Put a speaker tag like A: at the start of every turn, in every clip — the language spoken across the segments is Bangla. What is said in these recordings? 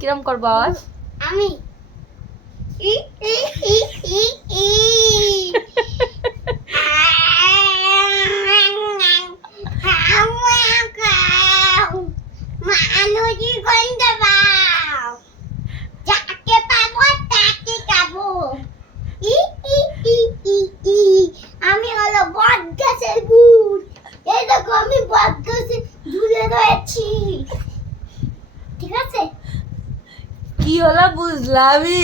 A: কিরম করব আওয়াজ?
B: আমি। মানুষ
A: কি হলো বুঝলামই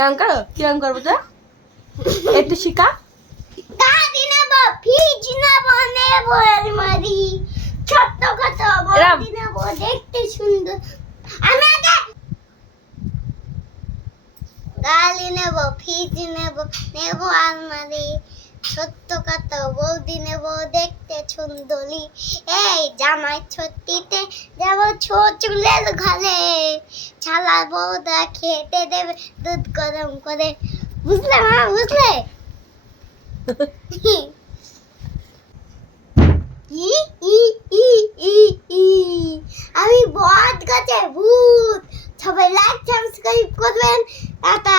A: এমন করো কিরম করব তো একটু শিখা।
B: গাড়ি নেব ফ্রিজ নেব নেব আলমারি ছোট্ট ছোট এরম? বড়ি নেব দেখতে সুন্দর। আমি আগে গাড়ি নেব ফ্রিজ নেব নেব আলমারি ছোট্ট কত বৌদি নেব দেখতে সুন্দরী। এই জামাই ছত্রিতে ছো চুলের ঘরে ছালা বউদা খেতে দেবে দুধ গরম করে বুঝলে মা বুঝলে ই ই ই ই আমি বদ গাছে ভূত সবাই লাইক সাবস্ক্রাইব করবেন টাটা